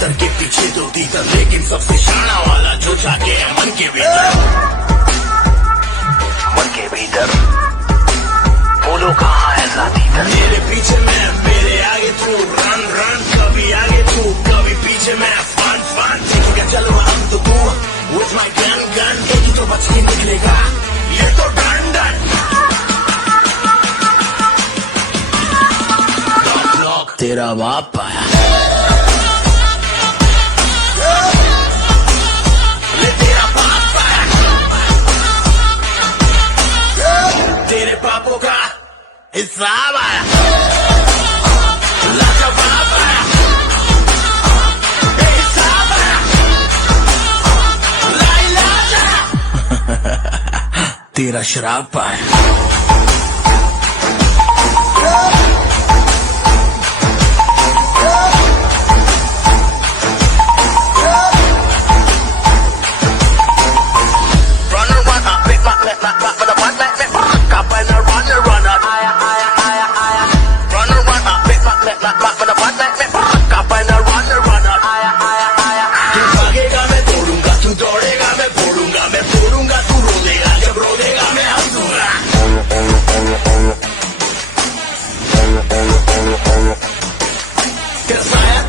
तीतर के पीछे दो तीतर, लेकिन सबसे शाना वाला जो जाके है मन के भीतर। मन के भीतर बोलो कहाँ है तीतर। मेरे पीछे मैं, मेरे आगे तू, रन रन, कभी आगे तू कभी पीछे मैं, फन फन। ठीक है चलो हम तो तू, with my gun gun, एक ही तो बच के निकलेगा, ये तो डन डन। तेरा बाप आया, ले तेरा बाप आया, तेरे पापों का हिसाब आया, लाजवाब आया, बेहिसाब आया, लाइलाज आया, तेरा शराब आया।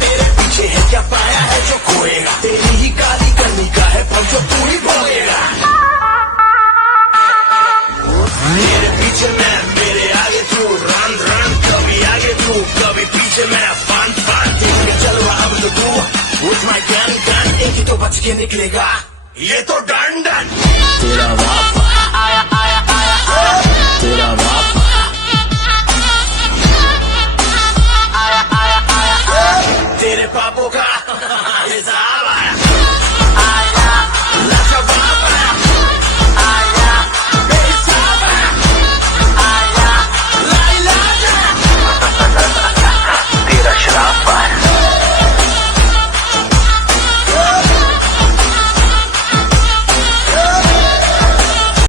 तेरे पीछे है क्या पाया है जो खोएगा, तेरी ही काली करनी का है पर जो तू ही भोगेगा। मेरे पीछे मैं, मेरे आगे तू, रन रन, कभी आगे तू कभी पीछे मैं, फन फन। देख के चलो अब तो तू, with my gun gun, एक ही तो बच के निकलेगा, ये तो डन डन। तेरा बाप आया आया आया आया, तेरा बाप आया आया आया आया, तेरे पापों का